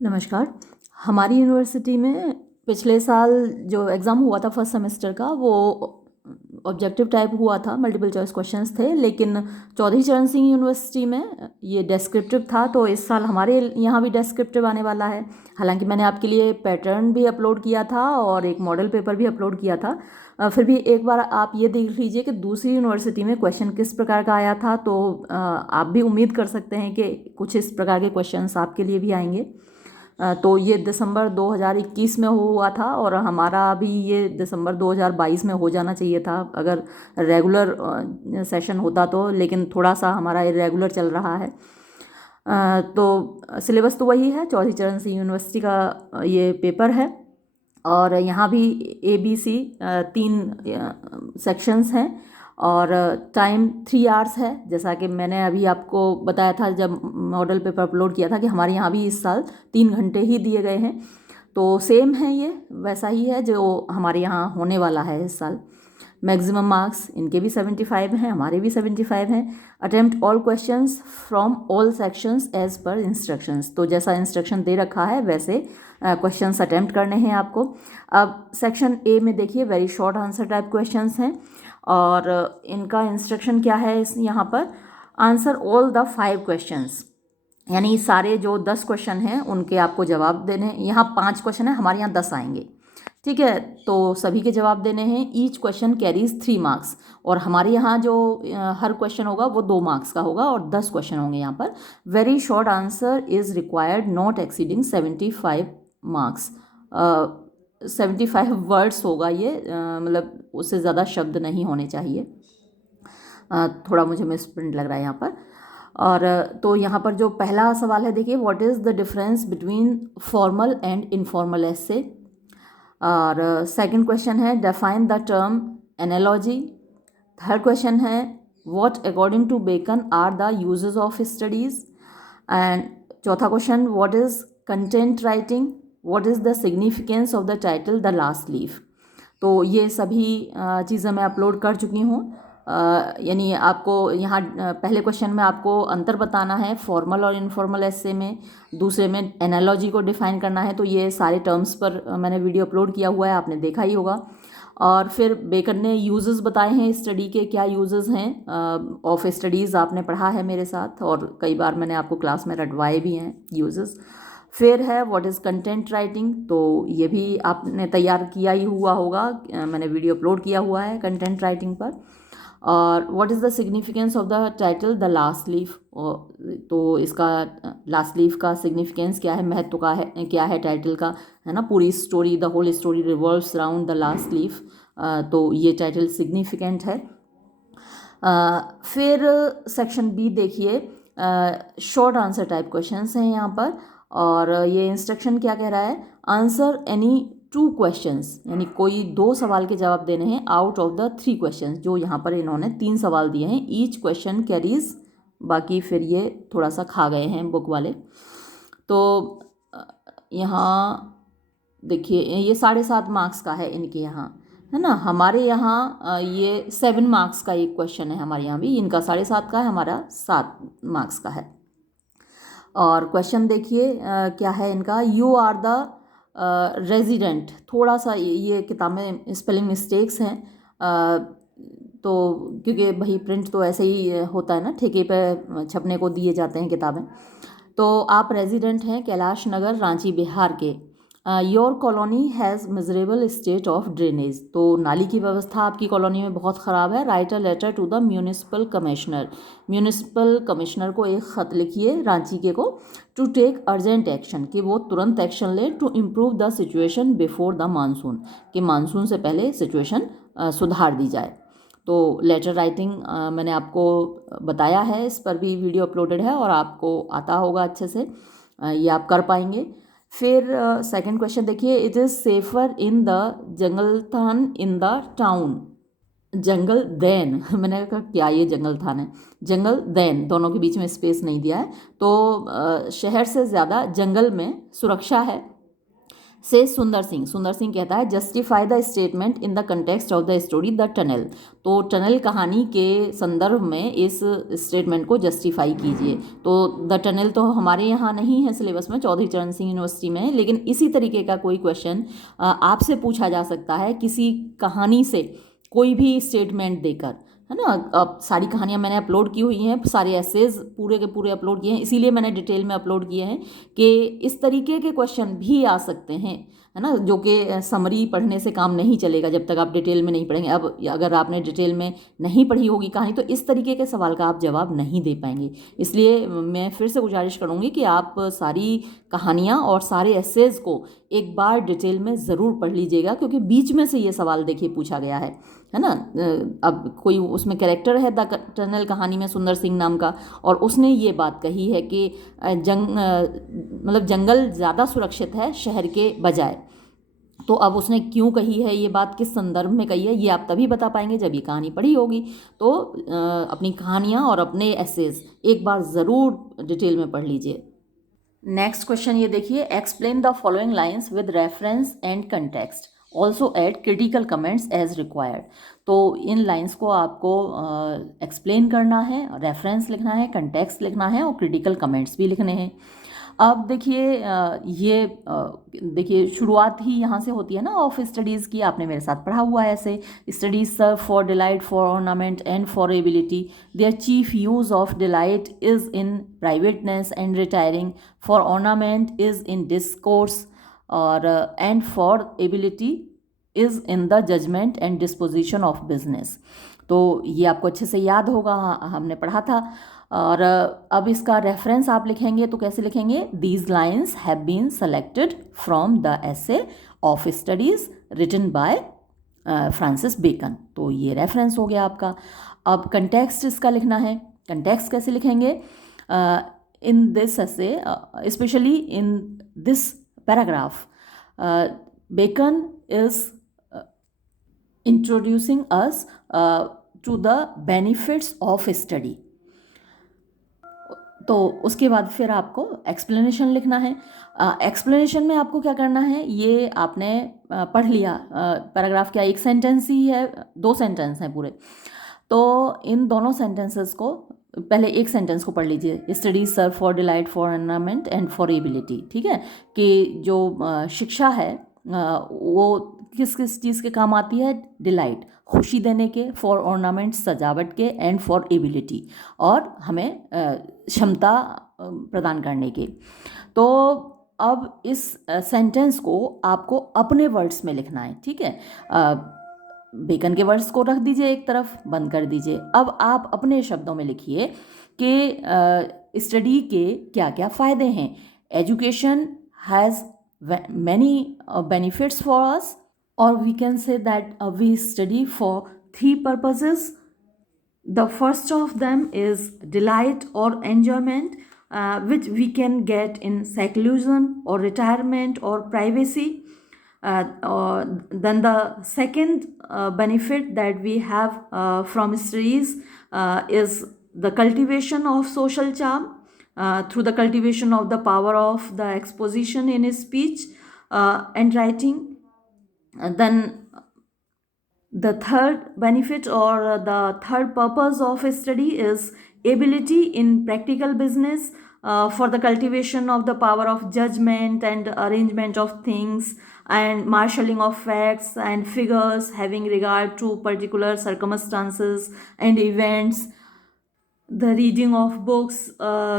नमस्कार। हमारी यूनिवर्सिटी में पिछले साल जो एग्ज़ाम हुआ था फर्स्ट सेमेस्टर का, वो ऑब्जेक्टिव टाइप हुआ था, मल्टीपल चॉइस क्वेश्चंस थे। लेकिन चौधरी चरण सिंह यूनिवर्सिटी में ये डेस्क्रिप्टिव था, तो इस साल हमारे यहाँ भी डेस्क्रिप्टिव आने वाला है। हालांकि मैंने आपके लिए पैटर्न भी अपलोड किया था और एक मॉडल पेपर भी अपलोड किया था। फिर भी एक बार आप ये देख लीजिए कि दूसरी यूनिवर्सिटी में क्वेश्चन किस प्रकार का आया था, तो आप भी उम्मीद कर सकते हैं कि कुछ इस प्रकार के क्वेश्चंस आपके लिए भी आएंगे। तो ये दिसंबर 2021 में हुआ था और हमारा अभी ये दिसंबर 2022 में हो जाना चाहिए था अगर रेगुलर सेशन होता तो, लेकिन थोड़ा सा हमारा इरेगुलर चल रहा है। तो सिलेबस तो वही है, चौधरी चरण सिंह यूनिवर्सिटी का ये पेपर है। और यहाँ भी ABC 3 सेक्शंस हैं और टाइम 3 आवर्स है। जैसा कि मैंने अभी आपको बताया था जब मॉडल पेपर अपलोड किया था कि हमारे यहाँ भी इस साल 3 घंटे ही दिए गए हैं। तो सेम है, ये वैसा ही है जो हमारे यहाँ होने वाला है इस साल। मैक्सिमम मार्क्स इनके भी 75 हैं, हमारे भी 75 हैं। Attempt all questions from all sections as per instructions, तो जैसा इंस्ट्रक्शन दे रखा है वैसे क्वेश्चंस अटेम्प्ट करने हैं आपको। अब सेक्शन ए में देखिए very short answer type questions हैं और इनका इंस्ट्रक्शन क्या है इस यहाँ पर, आंसर ऑल द 5 क्वेश्चंस, यानी सारे जो 10 क्वेश्चन हैं उनके आपको जवाब देने। यहाँ 5 क्वेश्चन है, हमारे यहाँ 10 आएंगे, ठीक है। तो सभी के जवाब देने हैं। ईच क्वेश्चन कैरीज 3 मार्क्स और हमारे यहाँ जो हर क्वेश्चन होगा वो 2 मार्क्स का होगा और 10 क्वेश्चन होंगे यहाँ पर। Very short answer is required not exceeding 75 marks. 75 words होगा ये, मतलब उससे ज़्यादा शब्द नहीं होने चाहिए। थोड़ा मुझे मिसप्रिंट लग रहा है यहाँ पर। और तो यहाँ पर जो पहला सवाल है देखिए, what is the difference between formal and informal essay. और सेकंड क्वेश्चन है define the term analogy. Third question है what according to Bacon are the uses of studies. And चौथा question what is content writing, what is the significance of the title the last leaf. तो ये सभी चीज़ें मैं upload कर चुकी हूँ। यानी आपको यहाँ पहले क्वेश्चन में आपको अंतर बताना है फॉर्मल और इनफॉर्मल एसे में, दूसरे में एनालॉजी को डिफाइन करना है। तो ये सारे टर्म्स पर मैंने वीडियो अपलोड किया हुआ है, आपने देखा ही होगा। और फिर बेकर ने यूजेस बताए हैं स्टडी के, क्या यूजेस हैं ऑफ स्टडीज़, आपने पढ़ा है मेरे साथ और कई बार मैंने आपको क्लास में रटवाए भी हैं यूजेस। फिर है व्हाट इज़ कंटेंट राइटिंग, तो ये भी आपने तैयार किया ही हुआ होगा, मैंने वीडियो अपलोड किया हुआ है कंटेंट राइटिंग पर। और what is the significance of the title the last leaf, तो इसका लास्ट लीफ का सिग्निफिकेंस क्या है, महत्व का है क्या है टाइटल का, है ना। पूरी story, the whole story revolves around the last leaf, तो ये टाइटल सिग्निफिकेंट है। फिर सेक्शन बी देखिए, शॉर्ट आंसर टाइप क्वेश्चंस हैं यहाँ पर। और ये इंस्ट्रक्शन क्या कह रहा है, आंसर एनी 2 क्वेश्चंस, यानी कोई 2 सवाल के जवाब देने हैं आउट ऑफ द 3 क्वेश्चंस। जो यहाँ पर इन्होंने 3 सवाल दिए हैं, ईच क्वेश्चन कैरीज, बाकी फिर ये थोड़ा सा खा गए हैं बुक वाले। तो यहाँ देखिए ये 7.5 मार्क्स का है इनके यहाँ, है ना। हमारे यहाँ ये 7 मार्क्स का एक क्वेश्चन है, हमारे यहाँ भी इनका 7.5 का है, हमारा 7 मार्क्स का है। और क्वेश्चन देखिए क्या है इनका, यू आर द रेजिडेंट। थोड़ा सा ये किताब में स्पेलिंग मिस्टेक्स हैं, तो क्योंकि भाई प्रिंट तो ऐसे ही होता है ना, ठेके पे छपने को दिए जाते हैं किताबें। तो आप रेजिडेंट हैं कैलाश नगर, रांची, बिहार के। Your colony has miserable state of drainage, तो नाली की व्यवस्था आपकी कॉलोनी में बहुत ख़राब है। Write a letter to the municipal commissioner, municipal commissioner को एक ख़त लिखिए रांची के को, टू टेक अर्जेंट एक्शन, कि वो तुरंत एक्शन ले, to improve the situation before the monsoon, कि मानसून से पहले सिचुएशन सुधार दी जाए। तो लेटर राइटिंग मैंने आपको बताया है, इस पर भी वीडियो अपलोडेड है और आपको आता होगा अच्छे से, ये आप कर पाएंगे। फिर सेकंड क्वेश्चन देखिए, it is safer in the jungle than in the town, jungle than मैंने कहा क्या ये जंगल थान है, जंगल दैन, दोनों के बीच में स्पेस नहीं दिया है। तो शहर से ज़्यादा जंगल में सुरक्षा है। से सुंदर सिंह कहता है justify the statement in the context of the story the tunnel. तो टनल कहानी के संदर्भ में इस स्टेटमेंट को जस्टिफाई कीजिए। तो द टनल तो हमारे यहाँ नहीं है सिलेबस में, चौधरी चरण सिंह यूनिवर्सिटी में है, लेकिन इसी तरीके का कोई क्वेश्चन आपसे पूछा जा सकता है किसी कहानी से कोई भी स्टेटमेंट देकर, है ना। अब सारी कहानियाँ मैंने अपलोड की हुई हैं, सारे एसेज पूरे के पूरे अपलोड किए हैं, इसीलिए मैंने डिटेल में अपलोड किए हैं कि इस तरीके के क्वेश्चन भी आ सकते हैं, है ना, जो कि समरी पढ़ने से काम नहीं चलेगा जब तक आप डिटेल में नहीं पढ़ेंगे। अब अगर आपने डिटेल में नहीं पढ़ी होगी कहानी तो इस तरीके के सवाल का आप जवाब नहीं दे पाएंगे। इसलिए मैं फिर से गुजारिश करूँगी कि आप सारी कहानियाँ और सारे एसेज को एक बार डिटेल में ज़रूर पढ़ लीजिएगा, क्योंकि बीच में से ये सवाल देखिए पूछा गया है ना। अब कोई उसमें कैरेक्टर है द टनल कहानी में सुंदर सिंह नाम का, और उसने ये बात कही है कि जंगल ज़्यादा सुरक्षित है शहर के बजाय। तो अब उसने क्यों कही है ये बात, किस संदर्भ में कही है, ये आप तभी बता पाएंगे जब ये कहानी पढ़ी होगी। तो अपनी कहानियाँ और अपने एसेज एक बार ज़रूर डिटेल में पढ़ लीजिए। नेक्स्ट क्वेश्चन ये देखिए, explain the following lines with reference and context, also add critical comments as required. तो इन लाइन्स को आपको एक्सप्लेन करना है, रेफरेंस लिखना है, कंटेक्स्ट लिखना है और क्रिटिकल कमेंट्स भी लिखने हैं। अब देखिए देखिए शुरुआत ही यहाँ से होती है ना ऑफ स्टडीज़ की, आपने मेरे साथ पढ़ा हुआ है ऐसे। Studies serve for delight, for ornament and for ability. Their chief use of delight is in privateness and retiring, for ornament is in discourse और and for ability is in the judgement and disposition of business. तो ये आपको अच्छे से याद होगा, हमने पढ़ा था। और अब इसका रेफरेंस आप लिखेंगे तो कैसे लिखेंगे, these lines have been selected from the essay of studies written by Francis Bacon. तो ये रेफरेंस हो गया आपका। अब कंटेक्स्ट इसका लिखना है। कंटेक्स्ट कैसे लिखेंगे, in this essay specially in this paragraph Bacon is introducing us to the benefits of study. तो उसके बाद फिर आपको एक्सप्लेनेशन लिखना है। एक्सप्लेनेशन में आपको क्या करना है, ये आपने पढ़ लिया, पैराग्राफ क्या एक सेंटेंस ही है, 2 सेंटेंस हैं पूरे। तो इन दोनों सेंटेंसेस को पहले एक सेंटेंस को पढ़ लीजिए, studies serve for delight, for ornament and for ability. ठीक है, कि जो शिक्षा है वो किस किस चीज़ के काम आती है, डिलाइट खुशी देने के, फॉर ऑर्नामेंट सजावट के, एंड फॉर एबिलिटी और हमें क्षमता प्रदान करने के। तो अब इस सेंटेंस को आपको अपने वर्ड्स में लिखना है। ठीक है, बेकन के वर्ड्स को रख दीजिए एक तरफ, बंद कर दीजिए। अब आप अपने शब्दों में लिखिए कि स्टडी के क्या क्या फ़ायदे हैं। Education has many benefits for us, or we can say that we study for 3 purposes. The first of them is delight or enjoyment, which we can get in seclusion or retirement or privacy. Then the second benefit that we have from studies is the cultivation of social charm, through the cultivation of the power of the exposition in speech and writing. And then the third benefit or the third purpose of study is ability in practical business, for the cultivation of the power of judgment and arrangement of things and marshalling of facts and figures having regard to particular circumstances and events. The reading of books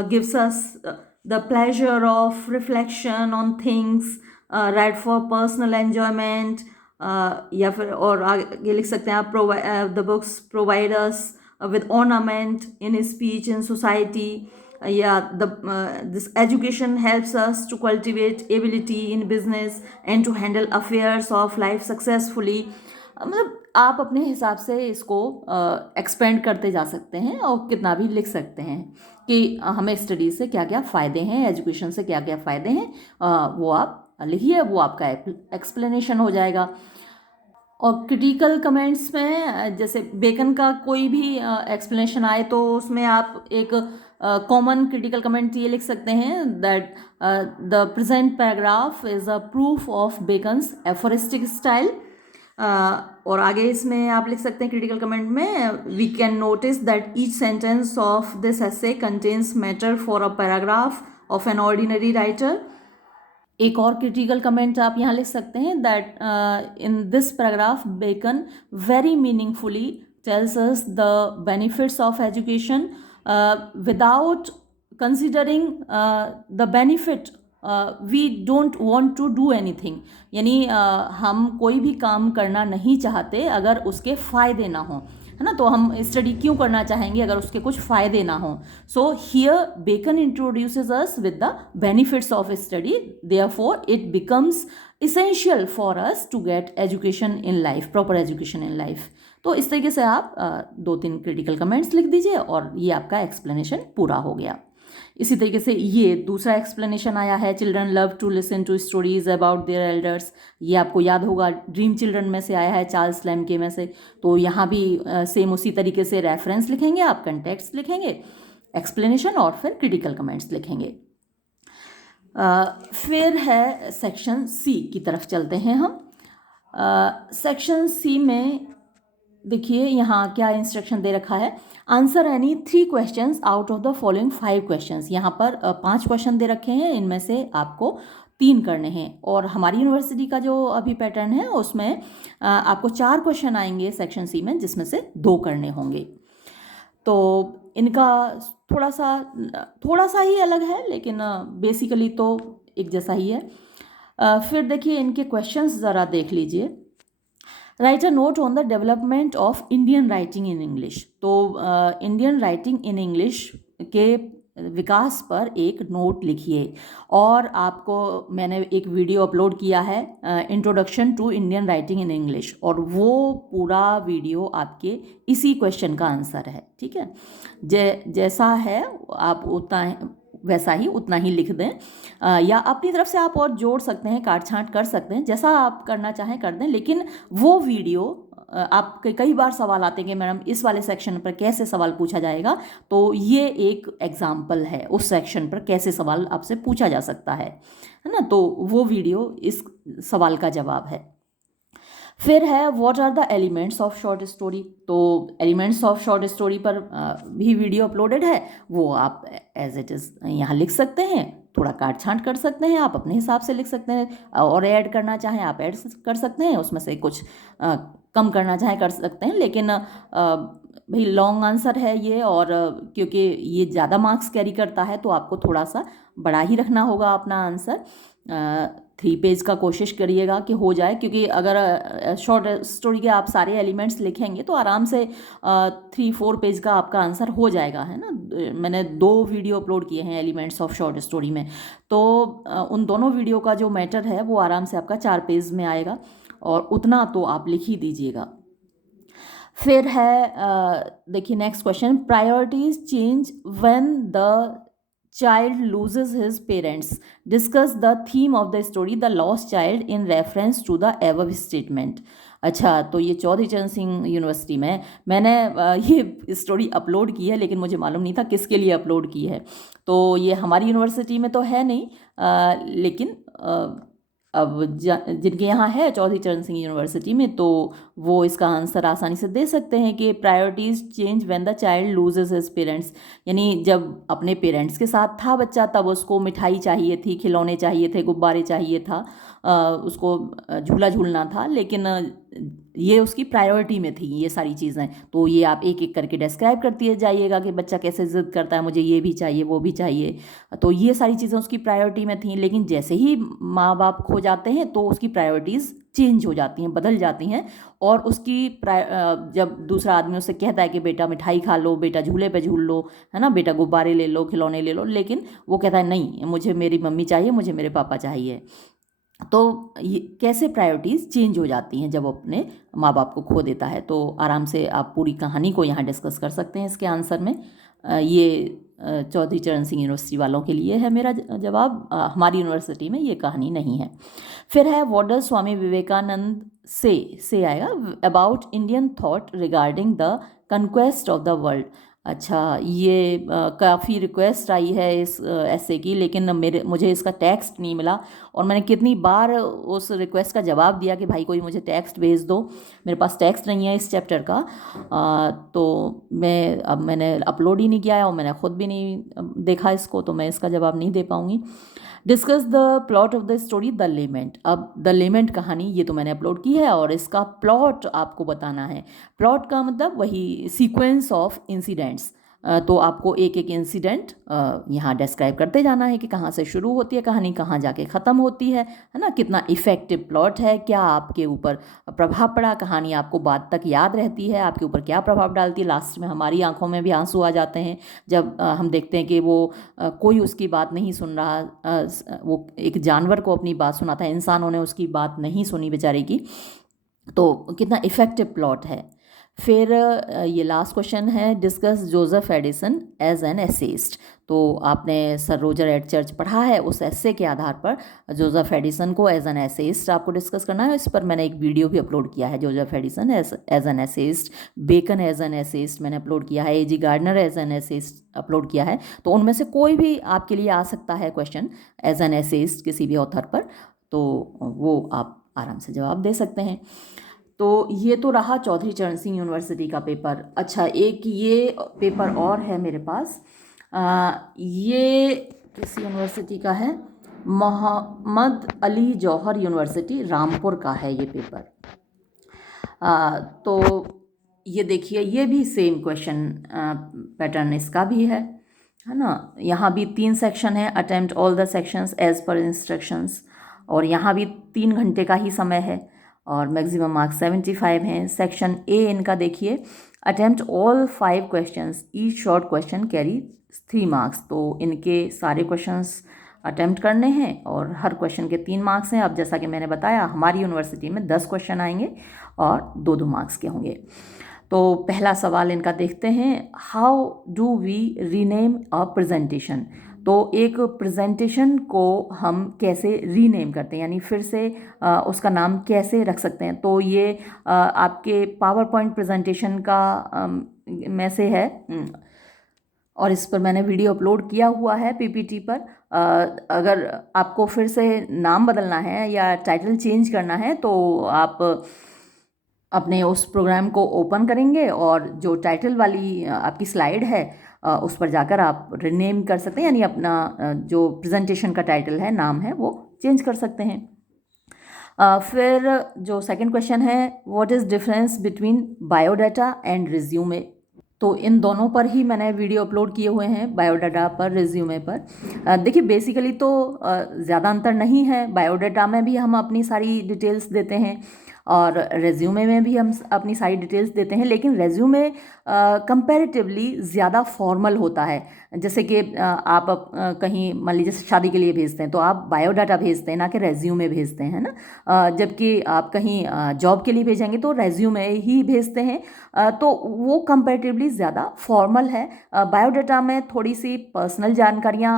gives us the pleasure of reflection on things, read for personal enjoyment, या फिर और आगे लिख सकते हैं आप, the books provide us with ornament in speech in society. This education helps us to cultivate ability in business and to handle affairs of life successfully. मतलब आप अपने हिसाब से इसको एक्सपेंड करते जा सकते हैं और कितना भी लिख सकते हैं कि हमें स्टडी से क्या क्या फ़ायदे हैं, एजुकेशन से क्या क्या फ़ायदे हैं, वो आप लिखिए, वो आपका एक्सप्लेनेशन हो जाएगा। और क्रिटिकल कमेंट्स में जैसे बेकन का कोई भी एक्सप्लेनेशन आए तो उसमें आप एक कॉमन क्रिटिकल कमेंट ये लिख सकते हैं that the present paragraph is a proof of Bacon's aphoristic style. और आगे इसमें आप लिख सकते हैं क्रिटिकल कमेंट में, we can notice that each sentence of this essay contains matter for a paragraph of an ordinary writer. एक और क्रिटिकल कमेंट आप यहाँ लिख सकते हैं that in this paragraph Bacon very meaningfully tells us the benefits of education without considering the benefit we don't want to do anything। यानी हम कोई भी काम करना नहीं चाहते अगर उसके फ़ायदे ना हों, है ना। तो हम स्टडी क्यों करना चाहेंगे अगर उसके कुछ फ़ायदे ना हों। So here Bacon introduces us with the benefits of study, therefore it becomes essential for us to get education in life, proper education in life। तो इस तरीके से आप 2-3 क्रिटिकल कमेंट्स लिख दीजिए और ये आपका एक्सप्लेनेशन पूरा हो गया। इसी तरीके से ये दूसरा एक्सप्लेनेशन आया है, children love to listen to stories about their elders. ये आपको याद होगा ड्रीम चिल्ड्रन में से आया है, चार्ल्स लैम्के में से। तो यहाँ भी सेम उसी तरीके से रेफरेंस लिखेंगे आप, कंटेक्स्ट लिखेंगे, एक्सप्लेनेशन और फिर क्रिटिकल कमेंट्स लिखेंगे। फिर है सेक्शन सी की तरफ चलते हैं हम। सेक्शन सी में देखिए यहाँ क्या इंस्ट्रक्शन दे रखा है, answer any 3 questions out of the following 5 questions. यहाँ पर 5 क्वेश्चन दे रखे हैं, इनमें से आपको 3 करने हैं। और हमारी यूनिवर्सिटी का जो अभी पैटर्न है उसमें आपको 4 क्वेश्चन आएंगे सेक्शन सी में, जिसमें से 2 करने होंगे। तो इनका थोड़ा सा ही अलग है, लेकिन बेसिकली तो एक जैसा ही है। फिर देखिए इनके क्वेश्चंस ज़रा देख लीजिए। Right a note on the development of Indian writing in English. तो इंडियन राइटिंग इन इंग्लिश के विकास पर एक नोट लिखिए। और आपको मैंने एक वीडियो अपलोड किया है, introduction to Indian writing in English, और वो पूरा वीडियो आपके इसी क्वेश्चन का आंसर है, ठीक है। जैसा है आप उतना वैसा ही उतना ही लिख दें, या अपनी तरफ से आप और जोड़ सकते हैं, काट छांट कर सकते हैं, जैसा आप करना चाहें कर दें। लेकिन वो वीडियो आपके कई बार सवाल आते हैं कि मैडम इस वाले सेक्शन पर कैसे सवाल पूछा जाएगा, तो ये एक एग्जाम्पल है उस सेक्शन पर कैसे सवाल आपसे पूछा जा सकता है ना। तो वो वीडियो इस सवाल का जवाब है। फिर है what are the elements of short story. तो एलिमेंट्स ऑफ शॉर्ट स्टोरी पर भी वीडियो अपलोडेड है, वो आप एज इट इज़ यहाँ लिख सकते हैं, थोड़ा काट छांट कर सकते हैं, आप अपने हिसाब से लिख सकते हैं, और ऐड करना चाहें आप ऐड कर सकते हैं, उसमें से कुछ कम करना चाहें कर सकते हैं। लेकिन भाई लॉन्ग आंसर है ये, और क्योंकि ये ज़्यादा मार्क्स कैरी करता है तो आपको थोड़ा सा बड़ा ही रखना होगा अपना आंसर। 3 पेज का कोशिश करिएगा कि हो जाए, क्योंकि अगर शॉर्ट स्टोरी के आप सारे एलिमेंट्स लिखेंगे तो आराम से 3-4 पेज का आपका आंसर हो जाएगा, है ना। मैंने 2 वीडियो अपलोड किए हैं एलिमेंट्स ऑफ शॉर्ट स्टोरी में, तो उन दोनों वीडियो का जो मैटर है वो आराम से आपका 4 पेज में आएगा, और उतना तो आप लिख ही दीजिएगा। फिर है देखिए next question, priorities change when the child loses his parents, discuss the theme of the story the lost child in reference to the above statement। अच्छा, तो ये चौधरी चरण सिंह यूनिवर्सिटी में मैंने ये स्टोरी अपलोड की है, लेकिन मुझे मालूम नहीं था किसके लिए अपलोड की है। तो ये हमारी यूनिवर्सिटी में तो है नहीं, लेकिन अब जिनके यहाँ है चौधरी चरण सिंह यूनिवर्सिटी में, तो वो इसका आंसर आसानी से दे सकते हैं कि priorities change when the child loses his parents. यानी जब अपने पेरेंट्स के साथ था बच्चा, तब उसको मिठाई चाहिए थी, खिलौने चाहिए थे, गुब्बारे चाहिए था, उसको झूला झूलना था, लेकिन ये उसकी प्रायोरिटी में थी ये सारी चीज़ें। तो ये आप एक एक करके डिस्क्राइब करती जाइएगा कि बच्चा कैसे ज़िद करता है, मुझे ये भी चाहिए वो भी चाहिए। तो ये सारी चीज़ें उसकी प्रायोरिटी में थी, लेकिन जैसे ही माँ बाप खो जाते हैं तो उसकी प्रायोरिटीज़ चेंज हो जाती हैं, बदल जाती हैं, और उसकी जब दूसरा आदमी उससे कहता है कि बेटा मिठाई खा लो, बेटा झूले पे झूल लो, है ना, बेटा गुब्बारे ले लो, खिलौने ले लो, लेकिन वो कहता है नहीं, मुझे मेरी मम्मी चाहिए, मुझे मेरे पापा चाहिए। तो ये कैसे प्रायोरिटीज़ चेंज हो जाती हैं जब अपने माँ बाप को खो देता है। तो आराम से आप पूरी कहानी को यहाँ डिस्कस कर सकते हैं इसके आंसर में। ये चौधरी चरण सिंह यूनिवर्सिटी वालों के लिए है मेरा जवाब, हमारी यूनिवर्सिटी में ये कहानी नहीं है। फिर है व्हाट डज स्वामी विवेकानंद से आएगा about Indian thought regarding the conquest of the world. अच्छा, ये काफ़ी रिक्वेस्ट आई है इस ऐसे की, लेकिन मुझे इसका टेक्स्ट नहीं मिला। और मैंने कितनी बार उस रिक्वेस्ट का जवाब दिया कि भाई कोई मुझे टेक्स्ट भेज दो, मेरे पास टेक्स्ट नहीं है इस चैप्टर का। तो मैंने अपलोड ही नहीं किया है और मैंने ख़ुद भी नहीं देखा इसको, तो मैं इसका जवाब नहीं दे पाऊँगी। Discuss the plot of the story the lament. अब द लेमेंट कहानी ये तो मैंने अपलोड की है और इसका प्लॉट आपको बताना है। प्लॉट का मतलब वही सीक्वेंस ऑफ इंसिडेंट्स। तो आपको एक एक इंसिडेंट यहाँ डिस्क्राइब करते जाना है कि कहाँ से शुरू होती है कहानी, कहाँ जाके ख़त्म होती है ना। कितना इफ़ेक्टिव प्लॉट है, क्या आपके ऊपर प्रभाव पड़ा, कहानी आपको बाद तक याद रहती है, आपके ऊपर क्या प्रभाव डालती है। लास्ट में हमारी आंखों में भी आंसू आ जाते हैं जब हम देखते हैं कि वो कोई उसकी बात नहीं सुन रहा। वो एक जानवर को अपनी बात सुनाता है, इंसानों ने उसकी बात नहीं सुनी बेचारे की। तो कितना इफ़ेक्टिव प्लॉट है। फिर ये लास्ट क्वेश्चन है, discuss Joseph Addison as an essayist. तो आपने सर रोजर एडचर्च पढ़ा है, उस एसे के आधार पर जोसेफ एडिसन को एज एन एसेइस्ट आपको डिस्कस करना है। इस पर मैंने एक वीडियो भी अपलोड किया है, Joseph Addison as an essayist, Bacon as an essayist मैंने अपलोड किया है, A G. Gardiner as an essayist upload किया है। तो उनमें से कोई भी आपके लिए आ सकता है क्वेश्चन एज एन एसेइस्ट किसी भी ऑथर पर, तो वो आप आराम से जवाब दे सकते हैं। तो ये तो रहा चौधरी चरण सिंह यूनिवर्सिटी का पेपर। अच्छा, एक ये पेपर और है मेरे पास, ये किस यूनिवर्सिटी का है, मोहम्मद अली जौहर यूनिवर्सिटी रामपुर का है ये पेपर। तो ये देखिए, ये भी सेम क्वेश्चन पैटर्न इसका भी है ना। यहाँ भी 3 सेक्शन है, attempt all the sections as per instructions. और यहाँ भी 3 घंटे का ही समय है और मैक्सिमम मार्क्स 75 हैं। सेक्शन ए इनका देखिए, attempt all 5 questions, each short question carry 3 marks. तो इनके सारे क्वेश्चंस अटेम्प्ट करने हैं और हर क्वेश्चन के 3 मार्क्स हैं। अब जैसा कि मैंने बताया, हमारी यूनिवर्सिटी में 10 क्वेश्चन आएंगे और 2-2 मार्क्स के होंगे। तो पहला सवाल इनका देखते हैं, how do we rename a presentation. तो एक प्रेजेंटेशन को हम कैसे रीनेम करते हैं, यानी फिर से उसका नाम कैसे रख सकते हैं। तो ये आपके पावर पॉइंट प्रेजेंटेशन का में से है और इस पर मैंने वीडियो अपलोड किया हुआ है पीपीटी पर। अगर आपको फिर से नाम बदलना है या टाइटल चेंज करना है तो आप अपने उस प्रोग्राम को ओपन करेंगे और जो टाइटल वाली आपकी स्लाइड है उस पर जाकर आप रीनेम कर सकते हैं, यानी अपना जो प्रेजेंटेशन का टाइटल है, नाम है, वो चेंज कर सकते हैं। फिर जो सेकंड क्वेश्चन है, what is difference between biodata and resume. तो इन दोनों पर ही मैंने वीडियो अपलोड किए हुए हैं, बायोडाटा पर, रिज्यूमे पर। देखिए, बेसिकली तो ज़्यादा अंतर नहीं है। बायोडाटा में भी हम अपनी सारी डिटेल्स देते हैं और रेज्यूमे में भी हम अपनी सारी डिटेल्स देते हैं, लेकिन रेज्यूमे कंपैरेटिवली ज़्यादा फॉर्मल होता है। जैसे कि आप कहीं मान लीजिए शादी के लिए भेजते हैं तो आप बायोडाटा भेजते हैं, ना कि रेज्यूमे भेजते हैं ना। जबकि आप कहीं जॉब के लिए भेजेंगे तो रेज्यूमे ही भेजते हैं। तो वो कंपैरेटिवली ज़्यादा फॉर्मल है। बायोडाटा में थोड़ी सी पर्सनल जानकारियाँ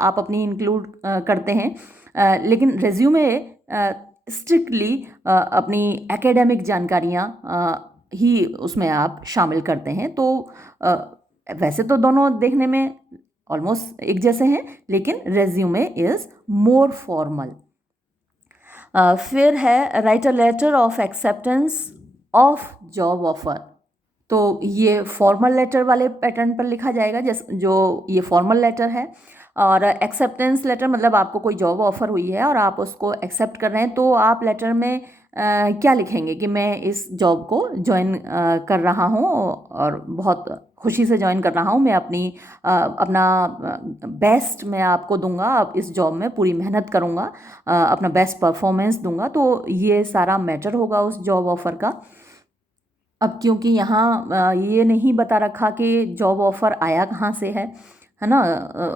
आप अपनी इंक्लूड करते हैं, लेकिन रेज्यूमे स्ट्रिक्टली अपनी एकेडमिक जानकारियाँ ही उसमें आप शामिल करते हैं। तो वैसे तो दोनों देखने में ऑलमोस्ट एक जैसे हैं, लेकिन रेज्यूमे इज़ मोर फॉर्मल। फिर है, write a letter of acceptance of job offer. तो ये फॉर्मल लेटर वाले पैटर्न पर लिखा जाएगा, जैसे जो ये फॉर्मल लेटर है। और एक्सेप्टेंस लेटर मतलब आपको कोई जॉब ऑफर हुई है और आप उसको एक्सेप्ट कर रहे हैं, तो आप लेटर में क्या लिखेंगे कि मैं इस जॉब को ज्वाइन कर रहा हूँ और बहुत खुशी से ज्वाइन कर रहा हूँ। मैं अपना बेस्ट मैं आपको दूंगा, अब इस जॉब में पूरी मेहनत करूँगा, अपना बेस्ट परफॉर्मेंस दूंगा। तो ये सारा मैटर होगा उस जॉब ऑफर का। अब क्योंकि यहाँ ये नहीं बता रखा कि जॉब ऑफ़र आया कहाँ से है ना,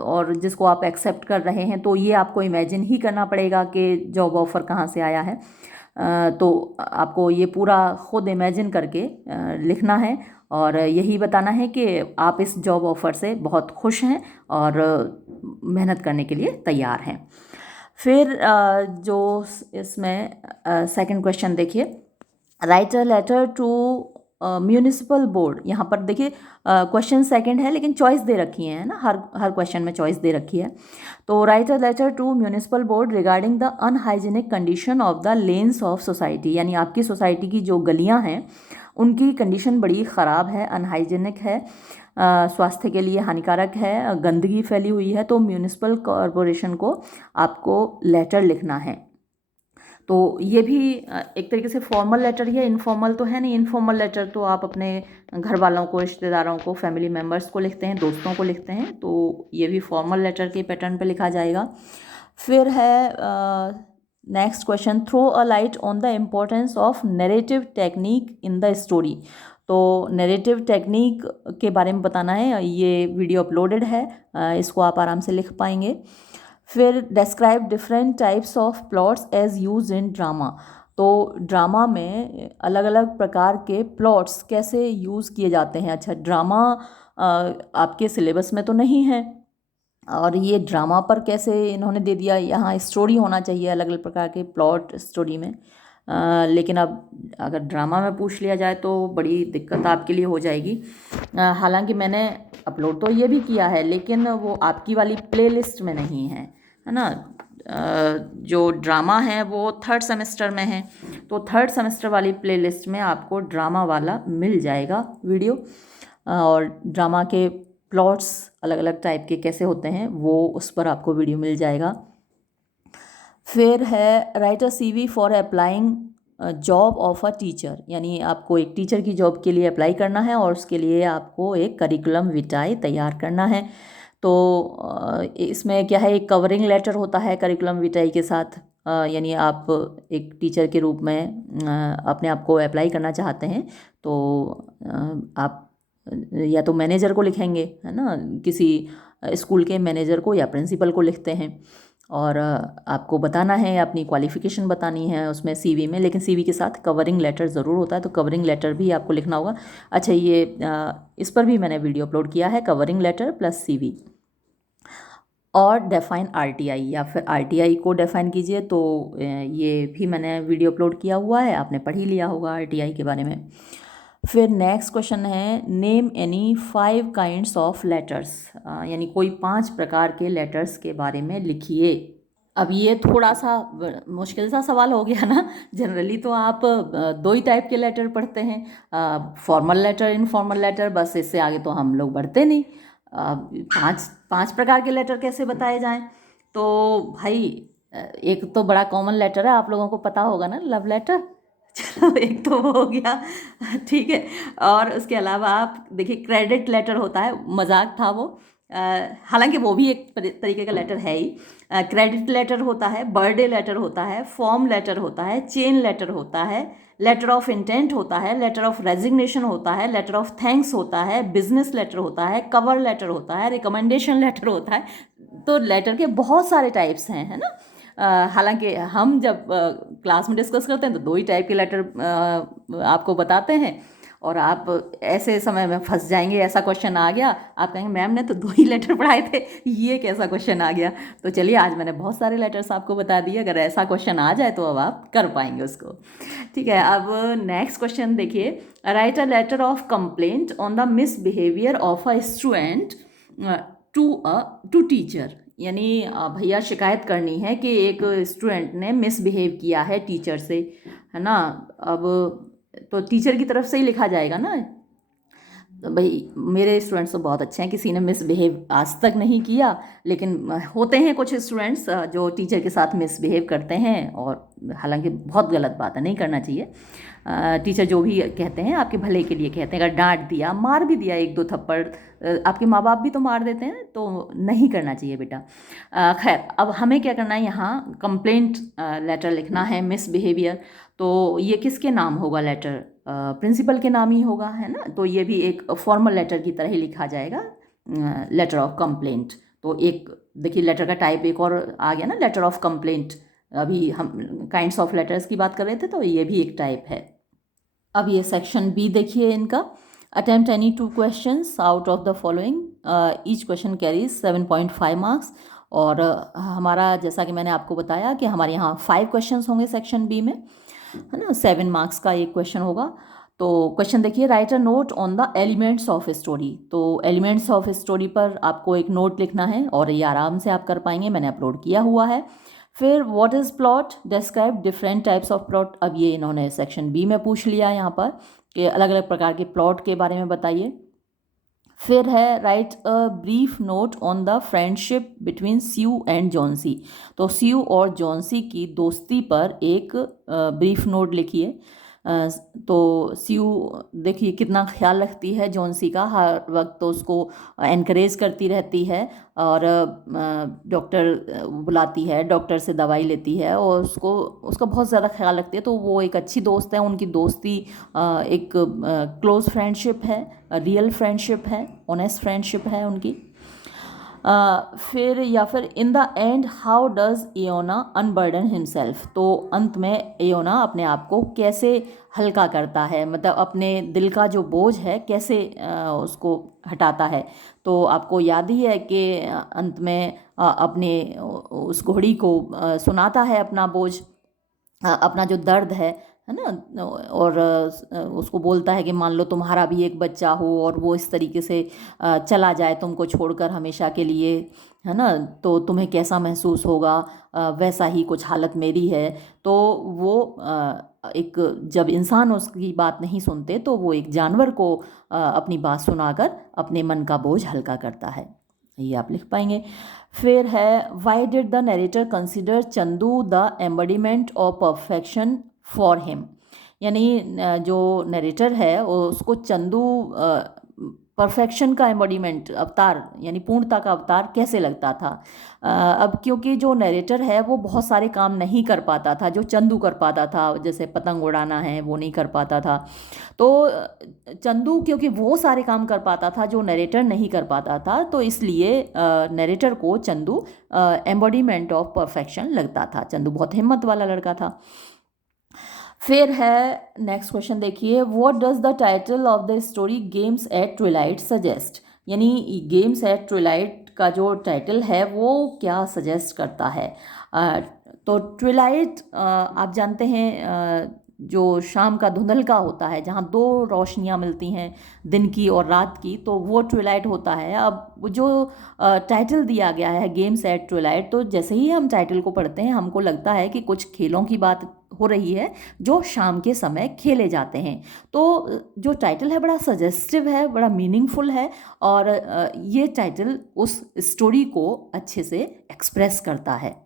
और जिसको आप एक्सेप्ट कर रहे हैं, तो ये आपको इमेजिन ही करना पड़ेगा कि जॉब ऑफ़र कहाँ से आया है। तो आपको ये पूरा ख़ुद इमेजिन करके लिखना है और यही बताना है कि आप इस जॉब ऑफ़र से बहुत खुश हैं और मेहनत करने के लिए तैयार हैं। फिर जो इसमें सेकंड क्वेश्चन देखिए, write a letter to municipal board, यहाँ पर देखिए क्वेश्चन सेकंड है लेकिन चॉइस दे रखी है ना, हर क्वेश्चन में चॉइस दे रखी है। तो write a letter to municipal board regarding the unhygienic condition of the lanes of society, यानी आपकी सोसाइटी की जो गलियाँ हैं उनकी कंडीशन बड़ी ख़राब है, अनहाइजीनिक है, स्वास्थ्य के लिए हानिकारक है, गंदगी फैली हुई है। तो म्यूनिसिपल कॉरपोरेशन को आपको लेटर लिखना है। तो ये भी एक तरीके से फॉर्मल लेटर ही है, इनफॉर्मल तो है नहीं। इनफॉर्मल लेटर तो आप अपने घर वालों को, रिश्तेदारों को, फैमिली मेम्बर्स को लिखते हैं, दोस्तों को लिखते हैं, तो ये भी फॉर्मल लेटर के पैटर्न पे लिखा जाएगा। फिर है next question, throw a light on the importance of narrative technique in the story. तो नैरेटिव टेक्निक के बारे में बताना है, ये वीडियो अपलोडेड है, इसको आप आराम से लिख पाएंगे। फिर describe different types of plots as use in drama. तो ड्रामा में अलग अलग प्रकार के प्लॉट्स कैसे यूज़ किए जाते हैं। अच्छा, ड्रामा आपके सिलेबस में तो नहीं है, और ये ड्रामा पर कैसे इन्होंने दे दिया, यहाँ स्टोरी होना चाहिए अलग अलग प्रकार के प्लॉट स्टोरी में। लेकिन अब अगर ड्रामा में पूछ लिया जाए तो बड़ी दिक्कत आपके लिए हो जाएगी। हालांकि मैंने अपलोड तो ये भी किया है, लेकिन वो आपकी वाली प्लेलिस्ट में नहीं है ना। जो ड्रामा है वो थर्ड सेमेस्टर में है, तो थर्ड सेमेस्टर वाली प्लेलिस्ट में आपको ड्रामा वाला मिल जाएगा वीडियो, और ड्रामा के प्लॉट्स अलग अलग टाइप के कैसे होते हैं वो उस पर आपको वीडियो मिल जाएगा। फिर है write a CV for applying job of a teacher, यानी आपको एक टीचर की जॉब के लिए अप्लाई करना है और उसके लिए आपको एक करिकुलम विटाए तैयार करना है। तो इसमें क्या है, एक कवरिंग लेटर होता है करिकुलम विटाई के साथ, यानी आप एक टीचर के रूप में अपने आप को अप्लाई करना चाहते हैं, तो आप या तो मैनेजर को लिखेंगे, है ना, किसी स्कूल के मैनेजर को या प्रिंसिपल को लिखते हैं, और आपको बताना है, अपनी क्वालिफ़िकेशन बतानी है उसमें CV में, लेकिन CV के साथ कवरिंग लेटर ज़रूर होता है, तो कवरिंग लेटर भी आपको लिखना होगा। अच्छा, ये इस पर भी मैंने वीडियो अपलोड किया है, कवरिंग लेटर प्लस CV। और डेफाइन RTI, या फिर RTI को डेफाइन कीजिए, तो ये भी मैंने वीडियो अपलोड किया हुआ है, आपने पढ़ ही लिया होगा RTI के बारे में। फिर नेक्स्ट क्वेश्चन है, name any 5 kinds of letters, यानी कोई 5 प्रकार के लेटर्स के बारे में लिखिए। अब ये थोड़ा सा मुश्किल सा सवाल हो गया ना। जनरली तो आप 2 ही टाइप के लेटर पढ़ते हैं, फॉर्मल लेटर, इनफॉर्मल लेटर, बस इससे आगे तो हम लोग बढ़ते नहीं। 5 प्रकार के लेटर कैसे बताए जाएं? तो भाई एक तो बड़ा कॉमन लेटर है, आप लोगों को पता होगा ना, लव लेटर। चलो, एक तो वो हो गया, ठीक है। और उसके अलावा आप देखिए, क्रेडिट लेटर होता है, मजाक था वो, हालांकि वो भी एक तरीके का लेटर है ही। क्रेडिट लेटर होता है, बर्थडे लेटर होता है, फॉर्म लेटर होता है, चेन लेटर होता है, लेटर ऑफ इंटेंट होता है, लेटर ऑफ रेजिग्नेशन होता है, लेटर ऑफ थैंक्स होता है, बिजनेस लेटर होता है, कवर लेटर होता है, रिकमेंडेशन लेटर होता है। तो लेटर के बहुत सारे टाइप्स हैं, है ना। हालांकि हम जब क्लास में डिस्कस करते हैं तो 2 ही टाइप के लेटर आपको बताते हैं, और आप ऐसे समय में फंस जाएंगे, ऐसा क्वेश्चन आ गया, आप कहेंगे मैम ने तो 2 ही लेटर पढ़ाए थे, ये कैसा क्वेश्चन आ गया। तो चलिए, आज मैंने बहुत सारे लेटर्स आपको बता दिए, अगर ऐसा क्वेश्चन आ जाए तो अब आप कर पाएंगे उसको, ठीक है। अब नेक्स्ट क्वेश्चन देखिए, write a letter of complaint on the misbehaviour of a student to teacher, यानी भैया शिकायत करनी है कि एक स्टूडेंट ने मिसबिहेव किया है टीचर से, है ना। अब तो टीचर की तरफ से ही लिखा जाएगा ना। तो भाई, मेरे स्टूडेंट्स तो बहुत अच्छे हैं, किसी ने मिसबिहेव आज तक नहीं किया, लेकिन होते हैं कुछ स्टूडेंट्स जो टीचर के साथ मिसबिहेव करते हैं, और हालांकि बहुत गलत बात है, नहीं करना चाहिए। टीचर जो भी कहते हैं आपके भले के लिए कहते हैं, अगर डांट दिया, मार भी दिया 1-2 थप्पड़, आपके माँ बाप भी तो मार देते हैं, तो नहीं करना चाहिए बेटा। खैर, अब हमें क्या करना है, यहाँ कंप्लेंट लेटर लिखना है मिसबिहेवियर, तो ये किसके नाम होगा लेटर? प्रिंसिपल के नाम ही होगा, है ना। तो ये भी एक फॉर्मल लेटर की तरह ही लिखा जाएगा, लेटर ऑफ कंप्लेंट। तो एक देखिए, लेटर का टाइप एक और आ गया ना, लेटर ऑफ कंप्लेंट। अभी हम काइंड्स ऑफ लेटर्स की बात कर रहे थे, तो ये भी एक टाइप है। अब ये सेक्शन B देखिए इनका, attempt any 2 questions out of the following, each question carries 7.5 marks. और हमारा, जैसा कि मैंने आपको बताया कि हमारे यहाँ 5 क्वेश्चंस होंगे सेक्शन B में, है ना। 7 मार्क्स का एक क्वेश्चन होगा। तो क्वेश्चन देखिए, write a note on the elements of story. तो एलिमेंट्स ऑफ स्टोरी पर आपको एक नोट लिखना है और ये आराम से आप कर पाएंगे, मैंने अपलोड किया हुआ है। फिर what is plot, describe different types of plot. अब ये इन्होंने सेक्शन बी में पूछ लिया यहाँ पर कि अलग अलग प्रकार के प्लॉट के बारे में बताइए। फिर है write a brief note on the friendship between Sue and Johnsy. तो स्यू और जॉन्सी की दोस्ती पर एक ब्रीफ नोट लिखिए। तो स्यू देखिए कितना ख्याल रखती है जॉन्सी का, हर वक्त तो उसको एनकरेज करती रहती है और डॉक्टर बुलाती है, डॉक्टर से दवाई लेती है और उसको उसका बहुत ज़्यादा ख्याल रखती है। तो वो एक अच्छी दोस्त है, उनकी दोस्ती एक क्लोज फ्रेंडशिप है, रियल फ्रेंडशिप है, ऑनेस्ट फ्रेंडशिप है उनकी। फिर या फिर in the end how does Iona unburden himself. तो अंत में एओना अपने आप को कैसे हल्का करता है, मतलब अपने दिल का जो बोझ है कैसे उसको हटाता है। तो आपको याद ही है कि अंत में अपने उस घोड़ी को सुनाता है अपना बोझ, अपना जो दर्द है ना, और उसको बोलता है कि मान लो तुम्हारा भी एक बच्चा हो और वो इस तरीके से चला जाए तुमको छोड़कर हमेशा के लिए, है ना, तो तुम्हें कैसा महसूस होगा, वैसा ही कुछ हालत मेरी है। तो वो एक जब इंसान उसकी बात नहीं सुनते तो वो एक जानवर को अपनी बात सुनाकर अपने मन का बोझ हल्का करता है। ये आप लिख पाएंगे। फिर है why did the narrator consider Chandu the embodiment of perfection for him. यानी जो नरेटर है उसको चंदू परफेक्शन का एम्बॉडीमेंट, अवतार यानी पूर्णता का अवतार कैसे लगता था। अब क्योंकि जो नरेटर है वो बहुत सारे काम नहीं कर पाता था जो चंदू कर पाता था, जैसे पतंग उड़ाना है वो नहीं कर पाता था। तो चंदू क्योंकि वो सारे काम कर पाता था जो नरेटर नहीं कर पाता था, तो इसलिए नरेटर को चंदू एम्बॉडीमेंट ऑफ परफेक्शन लगता था। चंदू बहुत हिम्मत वाला लड़का था। फिर है नेक्स्ट क्वेश्चन देखिए, what does the title of the story games eight Twilight suggest. यानी गेम्स एट ट्विलाइट का जो टाइटल है वो क्या सजेस्ट करता है। तो ट्विलाइट आप जानते हैं जो शाम का धुंधलका होता है, जहाँ दो रोशनियाँ मिलती हैं, दिन की और रात की, तो वो ट्विलाइट होता है। अब जो टाइटल दिया गया है गेम्स एट ट्विलाइट, तो जैसे ही हम टाइटल को पढ़ते हैं हमको लगता है कि कुछ खेलों की बात हो रही है जो शाम के समय खेले जाते हैं। तो जो टाइटल है बड़ा सजेस्टिव है, बड़ा मीनिंगफुल है और ये टाइटल उस स्टोरी को अच्छे से एक्सप्रेस करता है।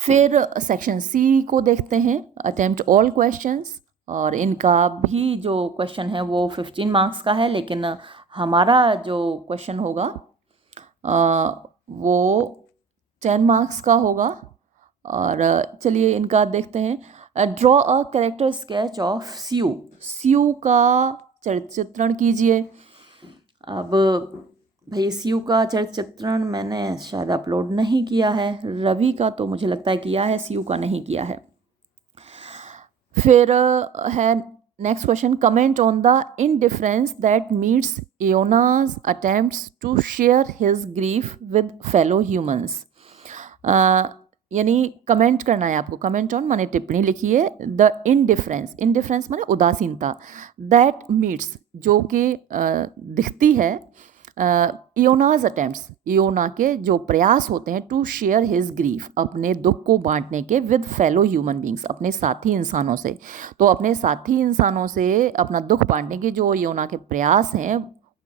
फिर सेक्शन सी को देखते हैं, अटेम्प्ट ऑल क्वेश्चंस, और इनका भी जो क्वेश्चन है वो 15 मार्क्स का है, लेकिन हमारा जो क्वेश्चन होगा वो 10 मार्क्स का होगा। और चलिए इनका देखते हैं। Draw a character sketch of Sue. Sue का चरित्र चित्रण कीजिए। अब भाई स्यू का चरित्र चित्रण मैंने शायद अपलोड नहीं किया है, रवि का तो मुझे लगता है किया है, स्यू का नहीं किया है। फिर है next question, comment on the indifference that meets Iona's attempts to share his grief with fellow humans. यानी कमेंट करना है आपको, कमेंट ऑन माने टिप्पणी लिखिए, द इनडिफरेंस, इनडिफरेंस माने उदासीनता, दैट मीट्स जो कि दिखती है, इयोनाज अटेम्प्ट्स इयोना के जो प्रयास होते हैं, टू शेयर हिज ग्रीफ अपने दुख को बांटने के, विद फेलो ह्यूमन बींग्स अपने साथी इंसानों से। तो अपने साथी इंसानों से अपना दुख बांटने के जो इयोना के प्रयास हैं,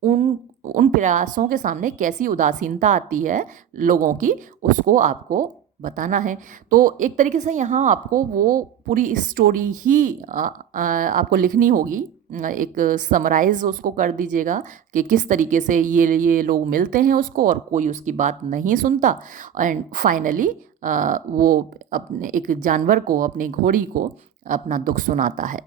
उन प्रयासों के सामने कैसी उदासीनता आती है लोगों की, उसको आपको बताना है। तो एक तरीके से यहाँ आपको वो पूरी स्टोरी ही आपको लिखनी होगी, एक समराइज उसको कर दीजिएगा कि किस तरीके से ये लोग मिलते हैं उसको और कोई उसकी बात नहीं सुनता, एंड फाइनली वो अपने एक जानवर को, अपनी घोड़ी को अपना दुख सुनाता है।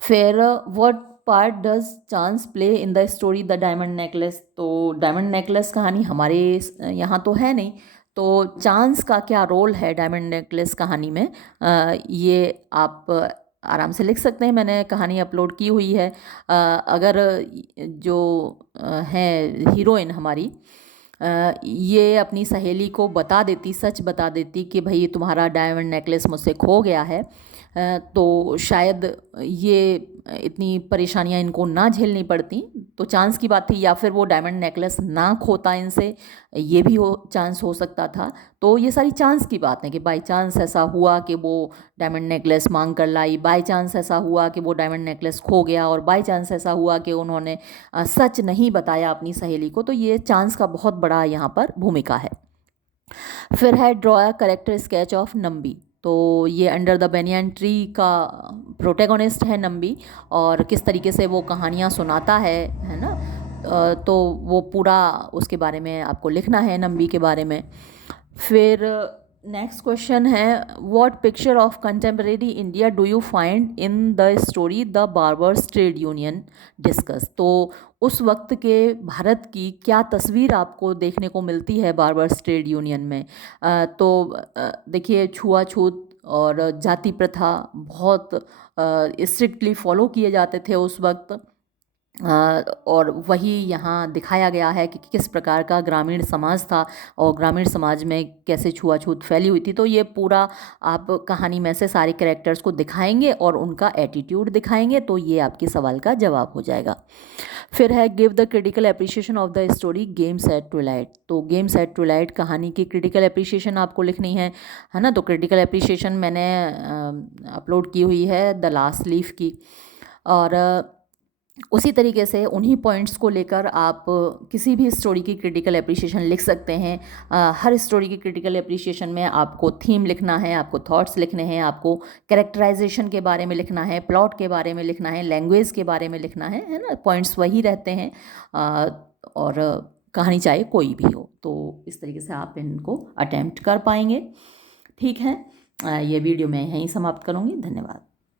फिर what part does chance play in the story the diamond necklace. तो डायमंड नेकलेस कहानी हमारे यहाँ तो है नहीं, तो चांस का क्या रोल है डायमंड नेकलेस कहानी में, ये आप आराम से लिख सकते हैं। मैंने कहानी अपलोड की हुई है। अगर जो है हीरोइन हमारी ये अपनी सहेली को बता देती, सच बता देती कि भाई तुम्हारा डायमंड नेकलेस मुझसे खो गया है, तो शायद ये इतनी परेशानियां इनको ना झेलनी पड़ती, तो चांस की बात थी। या फिर वो डायमंड नेकलेस ना खोता इनसे, ये भी चांस हो सकता था। तो ये सारी चांस की बात है कि बाई चांस ऐसा हुआ कि वो डायमंड नेकलेस मांग कर लाई, बाई चांस ऐसा हुआ कि वो डायमंड नेकलेस खो गया, और बाई चांस ऐसा हुआ कि उन्होंने सच नहीं बताया अपनी सहेली को। तो ये चांस का बहुत बड़ा यहाँ पर भूमिका है। फिर है draw a character sketch of Nambi. तो ये अंडर द बेनियन ट्री का प्रोटैगनिस्ट है नंबी, और किस तरीके से वो कहानियाँ सुनाता है ना। तो वो पूरा उसके बारे में आपको लिखना है, नंबी के बारे में। फिर नेक्स्ट क्वेश्चन है, what picture of contemporary India do you find in the story the barbers trade union discuss. तो उस वक्त के भारत की क्या तस्वीर आपको देखने को मिलती है बार्बर्स ट्रेड यूनियन में। तो देखिए, छुआछूत और जाति प्रथा बहुत स्ट्रिक्टली फॉलो किए जाते थे उस वक्त। और वही यहाँ दिखाया गया है कि किस प्रकार का ग्रामीण समाज था और ग्रामीण समाज में कैसे छुआछूत फैली हुई थी। तो ये पूरा आप कहानी में से सारे कैरेक्टर्स को दिखाएंगे और उनका एटीट्यूड दिखाएंगे, तो ये आपके सवाल का जवाब हो जाएगा। फिर है give the critical appreciation of the story games eight Twilight. तो गेम्स एट ट्विलाइट कहानी की क्रिटिकल एप्रिसिएशन आपको लिखनी है ना। तो क्रिटिकल एप्रिसिएशन मैंने अपलोड की हुई है द लास्ट लीफ की, और उसी तरीके से उन्हीं पॉइंट्स को लेकर आप किसी भी स्टोरी की क्रिटिकल एप्रिसिएशन लिख सकते हैं। हर स्टोरी की क्रिटिकल एप्रिसिएशन में आपको थीम लिखना है, आपको थॉट्स लिखने हैं, आपको कैरेक्टराइजेशन के बारे में लिखना है, प्लॉट के बारे में लिखना है, लैंग्वेज के बारे में लिखना है ना। पॉइंट्स वही रहते हैं, और कहानी चाहे कोई भी हो। तो इस तरीके से आप इनको अटेम्प्ट कर पाएंगे। ठीक है, ये वीडियो मैं यहीं समाप्त करूँगी। धन्यवाद।